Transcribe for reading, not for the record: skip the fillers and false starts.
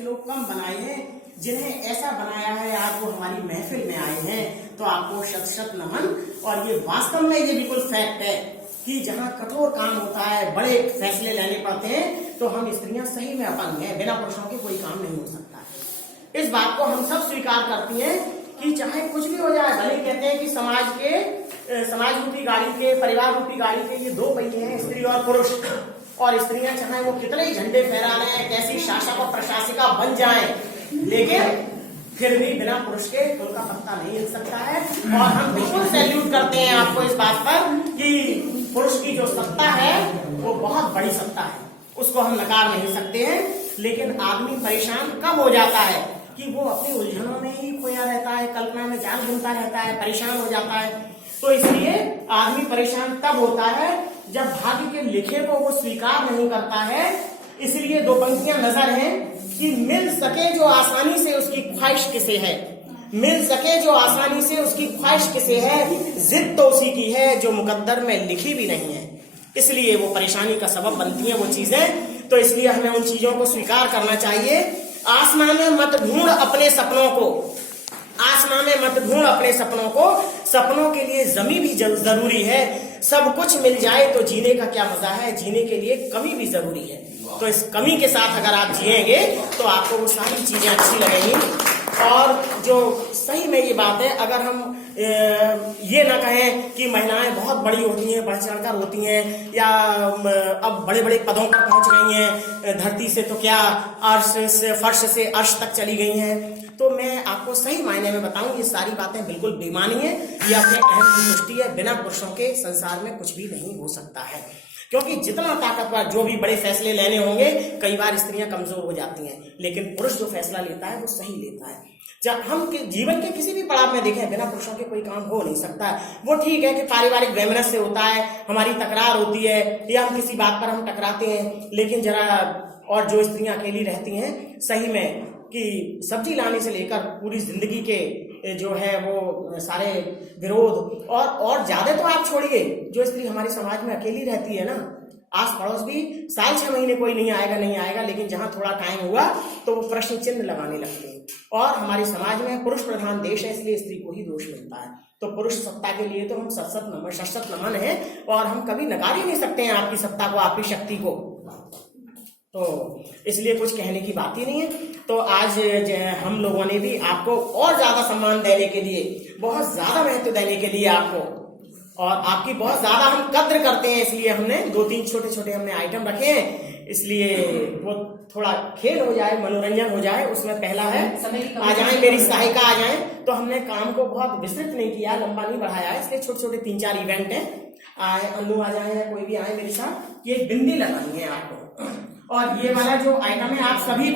ऐसे लोग कम बनाए हैं जिन्हें ऐसा बनाया है, आज वो हमारी महफिल में आए हैं। तो आपको शत शत नमन। और ये वास्तव में ये बिल्कुल फैक्ट है कि जहां कठोर काम होता है, बड़े फैसले लेने पड़ते हैं, तो हम स्त्रियां सही में अपंग हैं। बिना पुरुषों के कोई काम नहीं हो सकता है। इस बात को हम सब स्वीकार करती हैं कि चाहे कुछ भी हो जाए। भले कहते हैं कि समाज रूपी गाड़ी के, परिवार रूपी गाड़ी के ये दो पहिए हैं, स्त्री और पुरुष। और स्त्रियां चाहे वो कितने ही झंडे फहरा लें, कैसी शासक और प्रशासिका बन जाएं, लेकिन फिर भी बिना पुरुष के उनका पत्ता नहीं हिल सकता है। और हम बिल्कुल सैल्यूट करते हैं आपको इस बात पर कि पुरुष की जो सत्ता है वो बहुत बड़ी सत्ता है, उसको हम नकार नहीं सकते हैं। लेकिन आदमी परेशान कब हो जाता है कि वो अपनी उलझनों में ही खोया रहता है, कल्पना में जाल बुनता रहता है, परेशान हो जाता है। तो इसलिए आदमी परेशान तब होता है जब भाग्य के लिखे को वो स्वीकार नहीं करता है। इसलिए दो पंक्तियां नजर हैं कि मिल सके जो आसानी से उसकी ख्वाहिश किसे है, मिल सके जो आसानी से उसकी ख्वाहिश किसे है, जिद तो उसी की है जो मुकद्दर में लिखी भी नहीं है। इसलिए वो परेशानी का सबब बनती हैं वो चीजें। तो इसलिए हमें उन चीजों को स्वीकार करना चाहिए। आसमान में मत ढूंढ अपने सपनों को, आसमान में मत ढूंढ अपने सपनों को, सपनों के लिए जमी भी जरूरी है। सब कुछ मिल जाए तो जीने का क्या मजा है, जीने के लिए कमी भी जरूरी है। तो इस कमी के साथ अगर आप जिएंगे तो आपको वो सारी चीजें अच्छी लगेंगी। और जो सही में ये बात है, अगर हम ये ना कहें कि महिलाएं बहुत बड़ी होती हैं, बढ़ चढ़कर होती हैं, या अब बड़े बड़े पदों पर पहुंच गई हैं, धरती से तो क्या अर्श से, फर्श से अर्श तक चली गई हैं, तो मैं आपको सही मायने में बताऊं ये सारी बातें बिल्कुल बेमानी है। ये अपने अहम की पुष्टि है। बिना पुरुषों के संसार में कुछ भी नहीं हो सकता है, क्योंकि जितना ताकतवर जो भी बड़े फैसले लेने होंगे, कई बार स्त्रियां कमजोर हो जाती हैं, लेकिन पुरुष जो फैसला लेता है वो सही लेता है। जब हम जीवन के किसी भी पड़ाव में देखें, बिना पुरुषों के कोई काम हो नहीं सकता है। वो ठीक है कि पारिवारिक वैमनस्य से होता है, हमारी तकरार होती है, या हम किसी बात पर हम टकराते हैं, लेकिन जरा और जो स्त्रियां अकेली रहती हैं, सही में कि सब्जी लाने से लेकर पूरी जिंदगी के जो है वो सारे विरोध, और ज्यादा तो आप छोड़िए, जो स्त्री हमारे समाज में अकेली रहती है ना, आस पड़ोस भी साल 6 महीने कोई नहीं आएगा, लेकिन जहां थोड़ा टाइम हुआ तो वो प्रश्न चिन्ह लगाने लगते हैं। और हमारे समाज में पुरुष प्रधान देश है, इसलिए स्त्री को ही दोष मिलता है। तो पुरुष सत्ता के लिए तो हम शत नमन है, और हम कभी नकार ही नहीं सकते हैं आपकी सत्ता को, आपकी शक्ति को। तो इसलिए कुछ कहने की बात ही नहीं है। तो आज हम लोगों ने भी आपको और ज्यादा सम्मान देने के लिए, बहुत ज्यादा महत्व देने के लिए आपको, और आपकी बहुत ज्यादा हम कद्र करते हैं, इसलिए हमने 2-3 छोटे हमने आइटम रखे हैं। इसलिए वो थोड़ा खेल हो जाए, मनोरंजन हो जाए। उसमें पहला है आ जाए मेरी सहायिका आ जाए। तो हमने काम को बहुत विस्तृत नहीं किया, लंबा नहीं बढ़ाया है, इसलिए छोटे 3-4 इवेंट हैं। आए अनु आ जाए या कोई भी आए मेरे साथ। ये बिंदी लगानी है आपको, और ये वाला जो आइटम है आप सभी